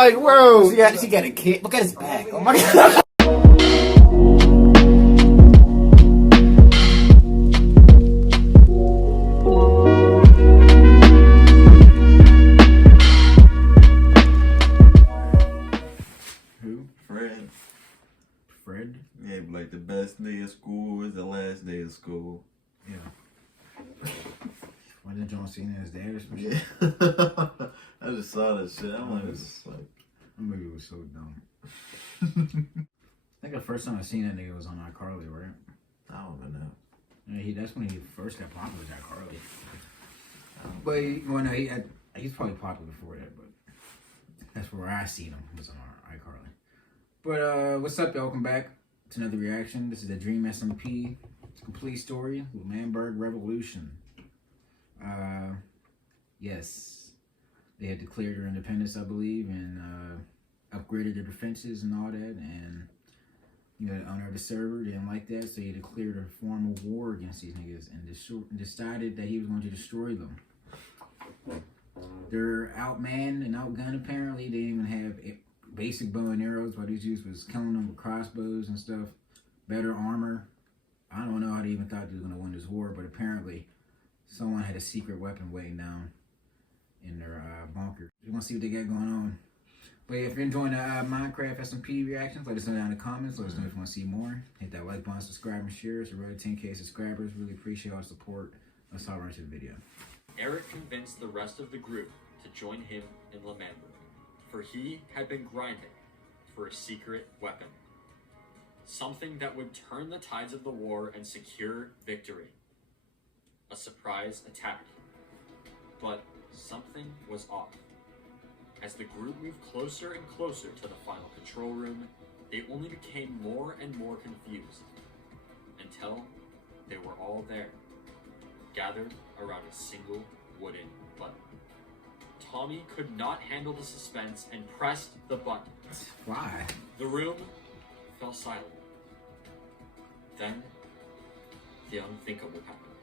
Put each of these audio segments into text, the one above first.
like, bro, yeah, she got a kid. Look at his back. Oh my god. Who? Fred. Fred? Yeah, but like the best day of school is the last day of school. Yeah. Wasn't John Cena his dad or something? Yeah. I just saw that shit. I'm like, it's like. That movie was so dumb. I think the first time I seen that nigga was on iCarly, right? I don't even know. Yeah, that's when he first got popular with iCarly. But well, no, he's probably popular before that, but that's where I seen him, was on iCarly. But what's up, y'all? Welcome back to another reaction. This is the Dream SMP. It's a complete story. Lemberg Revolution. Yes, they had declared their independence, I believe, and upgraded their defenses and all that, and you know, the owner of the server didn't like that, so he declared a formal war against these niggas and decided that he was going to destroy them. They're outmanned and outgunned, apparently. They didn't even have basic bow and arrows. What these dudes was killing them with crossbows and stuff. Better armor. I don't know how they even thought they were going to win this war, but apparently someone had a secret weapon waiting down in their bunker. You want to see what they got going on. But if you're enjoying the Minecraft SMP reactions, let us know down in the comments. Let us know if you want to see more. Hit that like button, subscribe, and share. It's really 10K subscribers. Really appreciate all the support. Let's hop right into the video. Eric convinced the rest of the group to join him in Lemberg, for he had been grinding for a secret weapon. Something that would turn the tides of the war and secure victory. A surprise attack. But something was off. As the group moved closer and closer to the final control room, they only became more and more confused, until they were all there, gathered around a single wooden button. Tommy could not handle the suspense and pressed the button. Why? The room fell silent. Then, the unthinkable happened.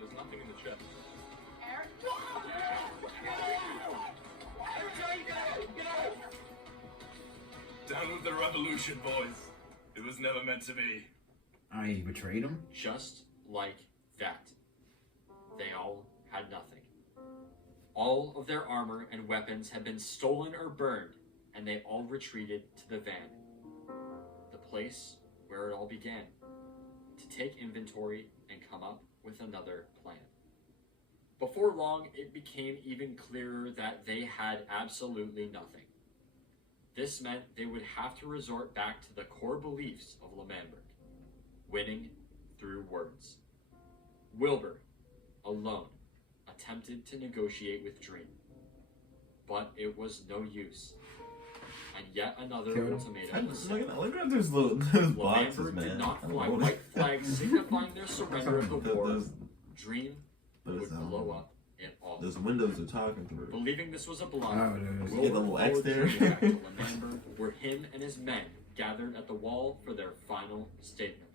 There's nothing in the chest. Down with the revolution, boys. It was never meant to be. He betrayed him? Just like that. They all had nothing. All of their armor and weapons had been stolen or burned, and they all retreated to the van. The place where it all began. To take inventory and come up with another plan. Before long, it became even clearer that they had absolutely nothing. This meant they would have to resort back to the core beliefs of Lemberg, winning through words. Wilbur, alone, attempted to negotiate with Dream, but it was no use. And yet another ultimatum was set. Look at those little boxes, Lemberg man. did not fly white flags signifying their surrender of the war. Dream would blow up it all. Those windows are talking through. Believing this was a blunder, You get the little X there. back to Lemberg, where him and his men gathered at the wall for their final statement.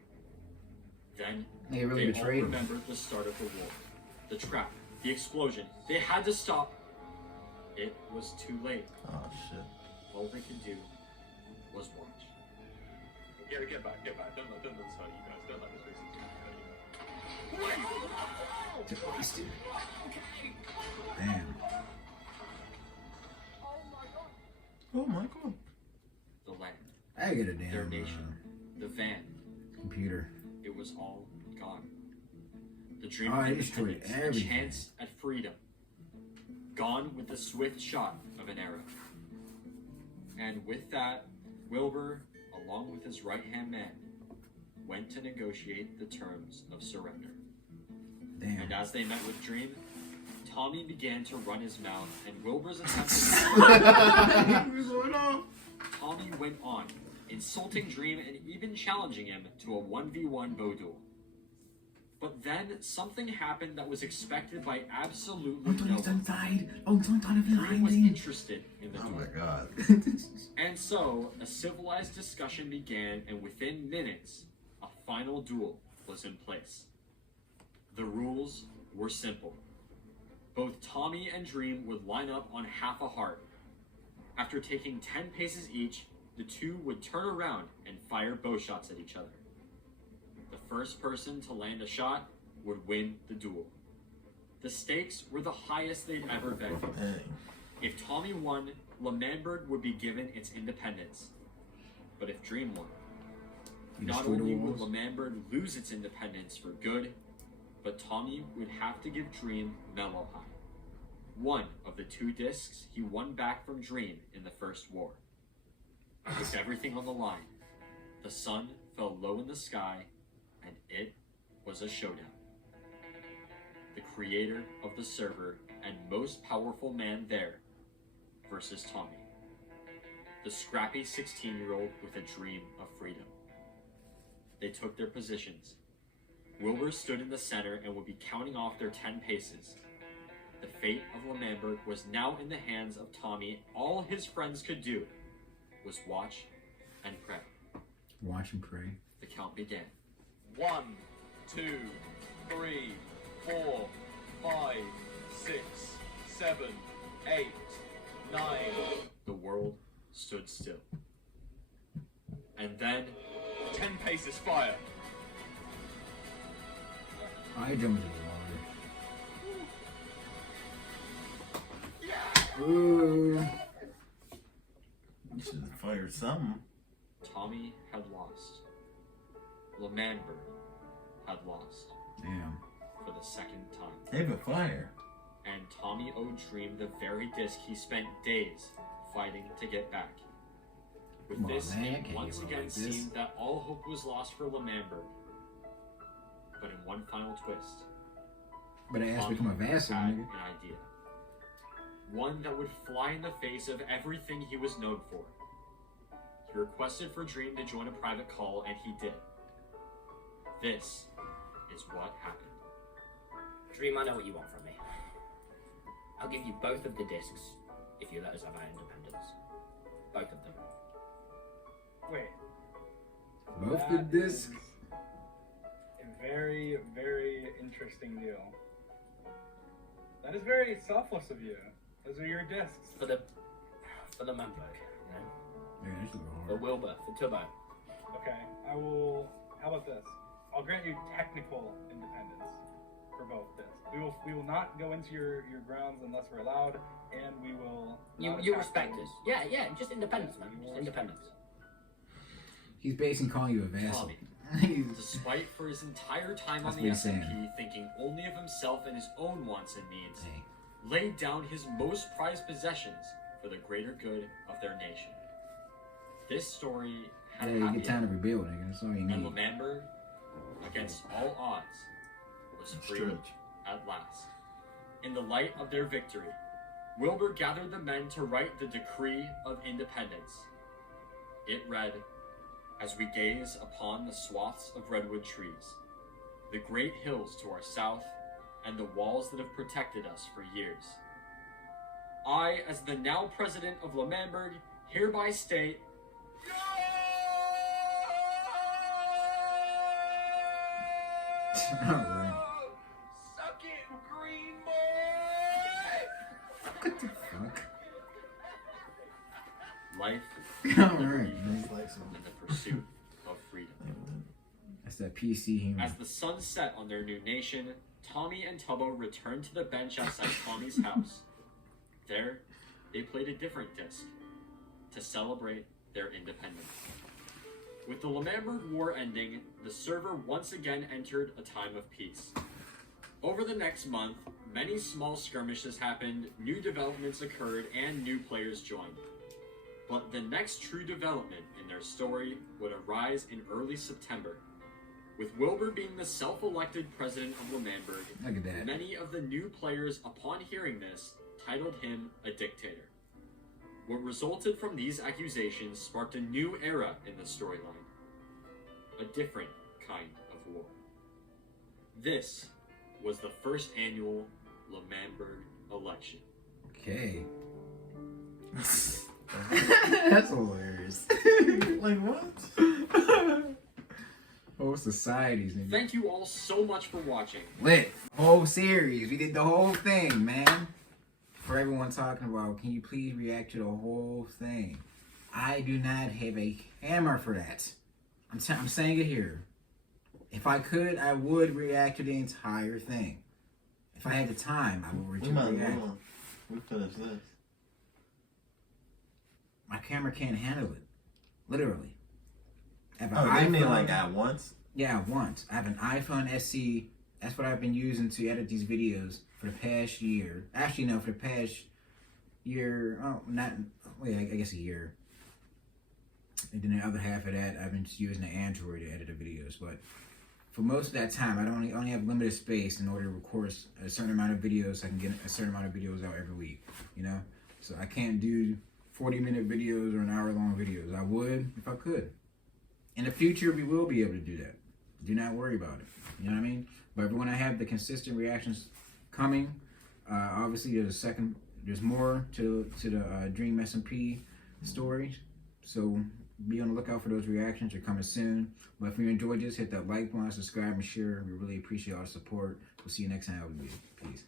Then They really they betrayed all him. remembered the start of the war, the trap, the explosion. They had to stop. It was too late. Oh shit. All they could do was watch. Get back. Don't let this hurt you guys. Don't let this Wasted. Damn. Oh my god. The land, I get a damn their nation, the van, computer. it was all gone. The dream Oh, of they destroyed independence, a everything. chance at freedom, gone with the swift shot of an arrow. And with that, Wilbur, along with his right-hand man, went to negotiate the terms of surrender. Damn. And as they met with Dream, Tommy began to run his mouth, and Wilbur's attempt Tommy went on, insulting Dream and even challenging him to a 1v1 bow duel. But then something happened that was expected by absolutely no one. Dream was interested in the Oh duel. my god. And so, a civilized discussion began, and within minutes, a final duel was in place. The rules were simple. Both Tommy and Dream would line up on half a heart, After taking 10 paces each, the two would turn around and fire bow shots at each other. The first person to land a shot would win the duel. The stakes were the highest they'd ever been. Dang. If Tommy won, Lemannburg would be given its independence. But if Dream won, not only would Lemannburg lose its independence for good, but Tommy would have to give Dream Mellow High, one of the 2 discs he won back from Dream in the First War. With everything on the line, the sun fell low in the sky, and it was a showdown. The creator of the server and most powerful man there versus Tommy, the scrappy 16-year-old with a dream of freedom. They took their positions. Wilbur stood in the center and would be counting off their 10 paces. The fate of Lemannburg was now in the hands of Tommy. All his friends could do was watch and pray. Watch and pray. The count began. 1, 2, 3, 4, 5, 6, 7, 8, 9. The world stood still. And then 10 paces fire. I jumped into the water. Ooh. You should have fired something. Tommy had lost. Lemannburg had lost Damn. for the second time. Hey, but fire. And Tommy owed Dream the very disc he spent days fighting to get back. With Come on, this, man, it can't once give up again like this. seemed that all hope was lost for Lemannburg. But in one final twist, But I asked Tommy become a vassal, had nigga. an idea. One that would fly in the face of everything he was known for. He requested for Dream to join a private call, and he did. This is what happened. Dream, I know what you want from me. I'll give you both of the discs if you let us have our independence. Both of them. Wait. Both that the discs. is a very, very interesting deal. That is very selfless of you. Those are your discs. For the Lemannburg, you know? Yeah, this is For hard. Wilbur, for Tubbo. Okay, I will. How about this? I'll grant you technical independence for both discs. We will not go into your grounds unless we're allowed, and we will. You not you attack respect you. us. Yeah, just independence, man. You will Just independence. He's basically calling you a vassal. Tommy, He's- despite for his entire time That's on what the he's saying. SMP thinking only of himself and his own wants and needs, Hey, laid down his most prized possessions for the greater good of their nation. This story yeah, had a you happy get time to ending, rebuild, nigga. That's all you and need. Lemannburg, against all odds, was free Stretch. at last. In the light of their victory, Wilbur gathered the men to write the Decree of Independence. It read, "As we gaze upon the swaths of redwood trees, the great hills to our south, and the walls that have protected us for years, I, as the now president of Lemannburg, hereby state Alright. Suck it, green boy! What the fuck? life, Alright, liberty, man. and the pursuit of freedom." That's that PC humor. As the sun set on their new nation, Tommy and Tubbo returned to the bench outside Tommy's house. There, they played a different disc to celebrate their independence. With the Lemannburg War ending, the server once again entered a time of peace. Over the next month, many small skirmishes happened, new developments occurred, and new players joined. But the next true development in their story would arise in early September. With Wilbur being the self-elected president of Lemannburg, Look at that. many of the new players, upon hearing this, titled him a dictator. What resulted from these accusations sparked a new era in the storyline. A different kind of war. This was the first annual Lemannburg election. Okay. That's hilarious. Like what? Whole societies, nigga. Thank you all so much for watching. Lit. Whole series. We did the whole thing, man. for everyone talking about, can you please react to the whole thing? I do not have a hammer for that. I'm saying it here. If I could, I would react to the entire thing. If I had the time, I would react. We finish this. My camera can't handle it. Literally. I have an Oh, they mean iPhone- like at once? Yeah, once. I have an iPhone SE. That's what I've been using to edit these videos for the past year. Actually, no, for the past year. Oh, not. Wait, I guess a year. And then the other half of that, I've been using the Android to edit the videos. But for most of that time, I only have limited space in order to record a certain amount of videos. So I can get a certain amount of videos out every week. You know, so I can't do 40-minute videos or an hour-long videos. I would if I could. In the future, we will be able to do that. Do not worry about it. You know what I mean? But when I have the consistent reactions coming, obviously there's more to the Dream SMP story. So be on the lookout for those reactions. They're coming soon. But if you enjoyed this, hit that like button, subscribe, and share. We really appreciate all the support. We'll see you next time. Peace.